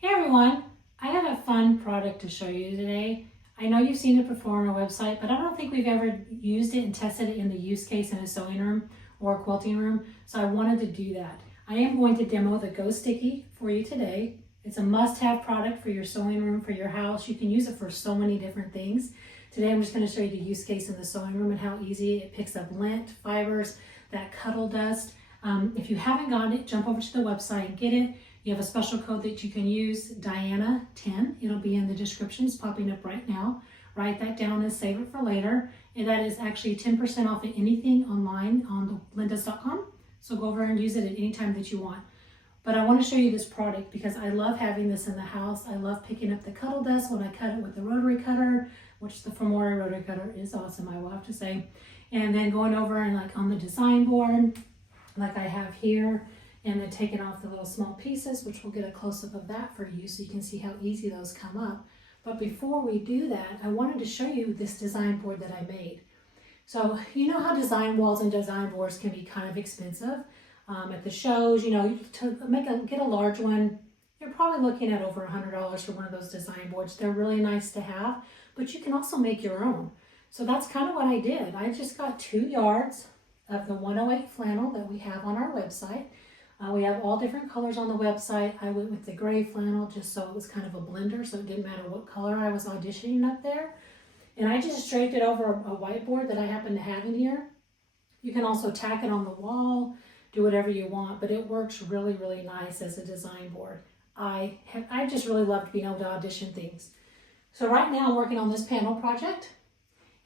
Hey everyone, I have a fun product to show you today. I know you've seen it before on our website, but I don't think we've ever used it and tested it in the use case in a sewing room or a quilting room, so I wanted to do that. I am going to demo the Go Sticky for you today. It's a must-have product for your sewing room, for your house. You can use it for so many different things. Today I'm just going to show you the use case in the sewing room and how easy it picks up lint, fibers, that cuddle dust. If you haven't gotten it, jump over to the website and get it. You have a special code that you can use, Dianna 10. It'll be in the description. It's popping up right now. Write that down and save it for later. And that is actually 10% off of anything online on lindas.com. So go over and use it at any time that you want. But I want to show you this product because I love having this in the house. I love picking up the cuddle dust when I cut it with the rotary cutter, which the Femora rotary cutter is awesome, I will have to say. And then going over and like on the design board, like I have here, and then taking off the little small pieces, which we'll get a close-up of that for you so you can see how easy those come up. But before we do that, I wanted to show you this design board that I made. So you know how design walls and design boards can be kind of expensive. At the shows, you know, to get a large one, you're probably looking at over $100 for one of those design boards. They're really nice to have, but you can also make your own. So that's kind of what I did. I just got 2 yards of the 108 flannel that we have on our website. We have all different colors on the website. I went with the gray flannel just so it was kind of a blender, so it didn't matter what color I was auditioning up there. And I just draped it over a whiteboard that I happen to have in here. You can also tack it on the wall, do whatever you want, but it works really, really nice as a design board. I just really loved being able to audition things. So right now I'm working on this panel project.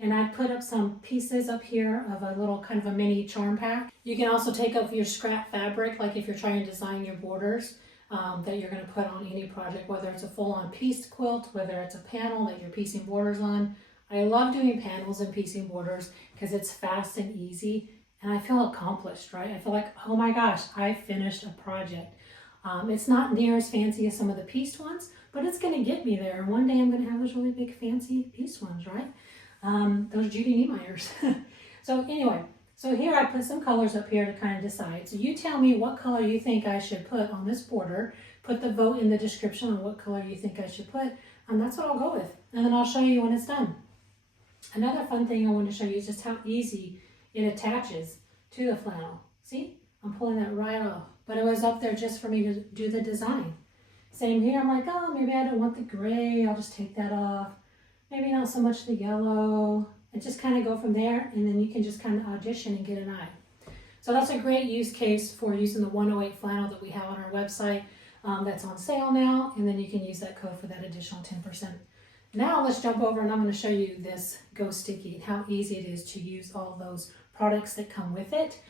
And I put up some pieces up here of a little kind of a mini charm pack. You can also take up your scrap fabric, like if you're trying to design your borders that you're going to put on any project, whether it's a full-on pieced quilt, whether it's a panel that you're piecing borders on. I love doing panels and piecing borders because it's fast and easy, and I feel accomplished, right? I feel like, oh my gosh, I finished a project. It's not near as fancy as some of the pieced ones, but it's going to get me there. One day I'm going to have those really big fancy pieced ones, right? Those Judy Niemeyers. So anyway, so here I put some colors up here to kind of decide. So you tell me what color you think I should put on this border. Put the vote in the description on what color you think I should put, and that's what I'll go with. And then I'll show you when it's done. Another fun thing I want to show you is just how easy it attaches to the flannel. See, I'm pulling that right off, but it was up there just for me to do the design. Same here, I'm like, oh, maybe I don't want the gray, I'll just take that off. Maybe not so much the yellow, and just kind of go from there, and then you can just kind of audition and get an eye. So that's a great use case for using the 108 flannel that we have on our website. That's on sale now, and then you can use that code for that additional 10%. Now let's jump over and I'm going to show you this Go Sticky and how easy it is to use all those products that come with it.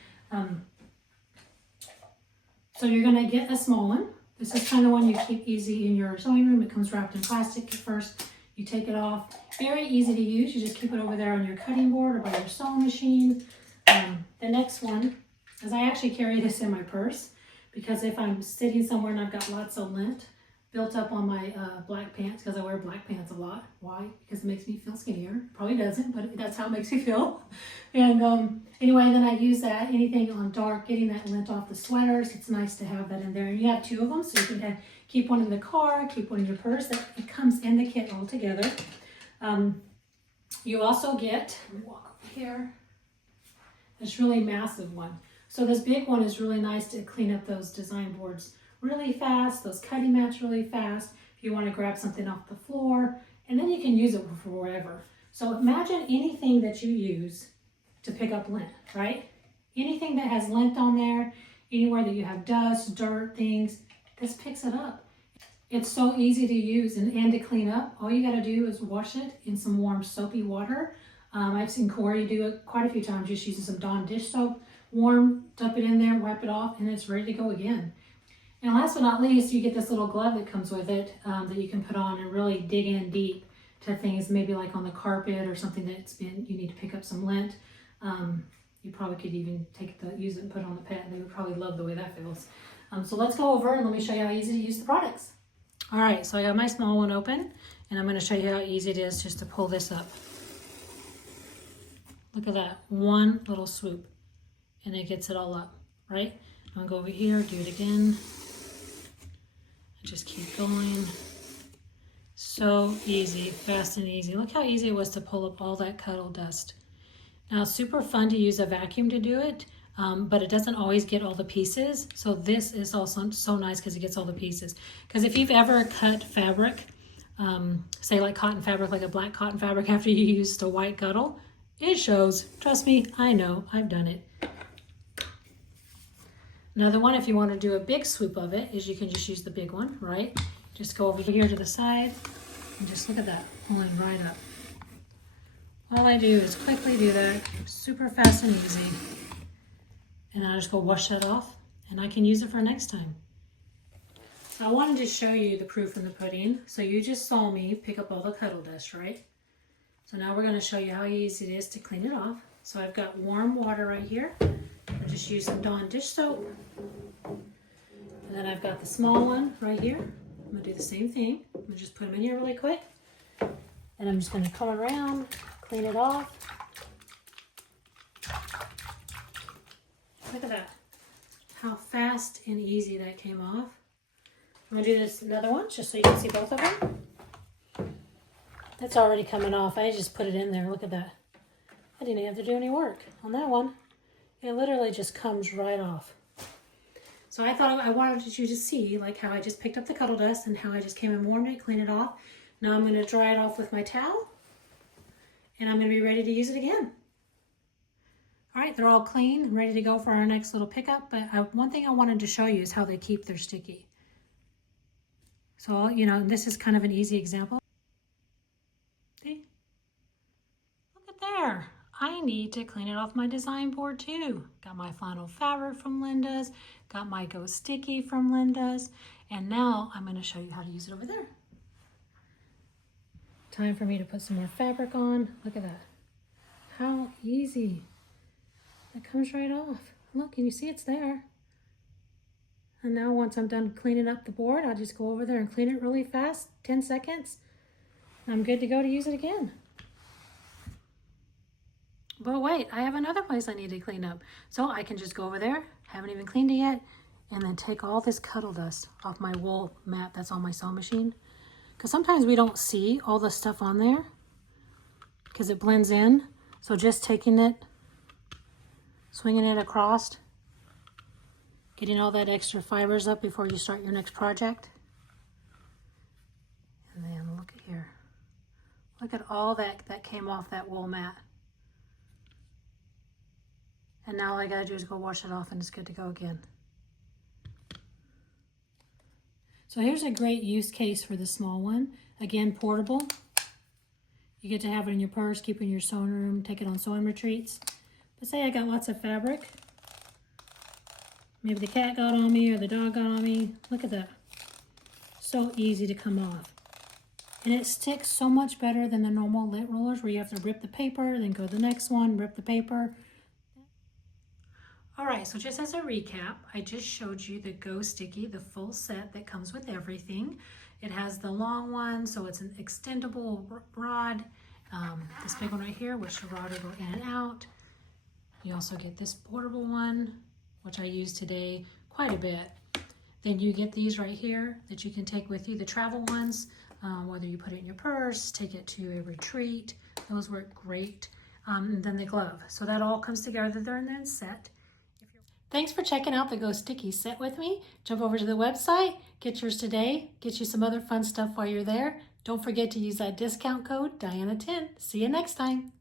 So you're going to get a small one. This is kind of one you keep easy in your sewing room. It comes wrapped in plastic at first. You take it off, very easy to use. You just keep it over there on your cutting board or by your sewing machine. The next one is I actually carry this in my purse because if I'm sitting somewhere and I've got lots of lint built up on my black pants, because I wear black pants a lot. Why? Because it makes me feel skinnier. Probably doesn't, but that's how it makes me feel. And anyway, then I use that, anything on dark, getting that lint off the sweaters. It's nice to have that in there. And you have 2 of them, so you can keep one in the car, keep one in your purse. It comes in the kit all together. You also get, let me walk over here, this really massive one. So this big one is really nice to clean up those design boards really fast, those cutting mats really fast, if you want to grab something off the floor, and then you can use it for wherever. So imagine anything that you use to pick up lint, right? Anything that has lint on there, anywhere that you have dust, dirt, things, this picks it up. It's so easy to use and to clean up. All you got to do is wash it in some warm soapy water. I've seen Corey do it quite a few times, just using some Dawn dish soap, warm, dump it in there, wipe it off, and it's ready to go again. And last but not least, you get this little glove that comes with it that you can put on and really dig in deep to things, maybe like on the carpet or something that's been, you need to pick up some lint. You probably could even use it and put it on the pet, and they would probably love the way that feels. So let's go over and let me show you how easy to use the products. All right, so I got my small one open, and I'm going to show you how easy it is just to pull this up. Look at that, one little swoop, and it gets it all up, right? I'm going to go over here, do it again. Just keep going. So easy, fast and easy. Look how easy it was to pull up all that cuddle dust. Now, it's super fun to use a vacuum to do it, but it doesn't always get all the pieces. So this is also so nice because it gets all the pieces. Because if you've ever cut fabric, say like cotton fabric, like a black cotton fabric after you used a white cuddle, it shows. Trust me, I know, I've done it. Another one, if you want to do a big swoop of it, is you can just use the big one, right? Just go over here to the side and just look at that, pulling right up. All I do is quickly do that, super fast and easy. And I'll just go wash that off and I can use it for next time. So I wanted to show you the proof in the pudding. So you just saw me pick up all the cuddle dust, right? So now we're going to show you how easy it is to clean it off. So I've got warm water right here. I just use some Dawn dish soap. And then I've got the small one right here. I'm going to do the same thing. I'm going to just put them in here really quick. And I'm just going to come around, clean it off. Look at that. How fast and easy that came off. I'm going to do this another one just so you can see both of them. It's already coming off. I just put it in there. Look at that. I didn't have to do any work on that one. It literally just comes right off. So I thought I wanted you to see like how I just picked up the cuddle dust and how I just came and warmed it, cleaned it off. Now I'm going to dry it off with my towel and I'm going to be ready to use it again. All right, they're all clean and ready to go for our next little pickup. But one thing I wanted to show you is how they keep their sticky. So, you know, this is kind of an easy example. See? Look at there. I need to clean it off my design board too. Got my flannel fabric from Linda's, got my Go Sticky from Linda's, and now I'm going to show you how to use it over there. Time for me to put some more fabric on. Look at that. How easy. That comes right off. Look, can you see it's there? And now once I'm done cleaning up the board, I'll just go over there and clean it really fast, 10 seconds. I'm good to go to use it again. But wait, I have another place I need to clean up. So I can just go over there, haven't even cleaned it yet, and then take all this cuddle dust off my wool mat that's on my sewing machine. Because sometimes we don't see all the stuff on there because it blends in. So just taking it, swinging it across, getting all that extra fibers up before you start your next project. And then look at here. Look at all that came off that wool mat. And now all I gotta do is go wash it off and it's good to go again. So here's a great use case for the small one. Again, portable. You get to have it in your purse, keep it in your sewing room, take it on sewing retreats. But say I got lots of fabric. Maybe the cat got on me or the dog got on me. Look at that. So easy to come off. And it sticks so much better than the normal lint rollers where you have to rip the paper, then go to the next one, rip the paper. All right, so just as a recap, I just showed you the Go Sticky, the full set that comes with everything. It has the long one, so it's an extendable rod. This big one right here, which the rod will go in and out. You also get this portable one, which I use today quite a bit. Then you get these right here that you can take with you, the travel ones, whether you put it in your purse, take it to a retreat. Those work great. And then the glove. So that all comes together there and then set. Thanks for checking out the Go Sticky set with me. Jump over to the website, get yours today, get you some other fun stuff while you're there. Don't forget to use that discount code, Dianna10. See you next time.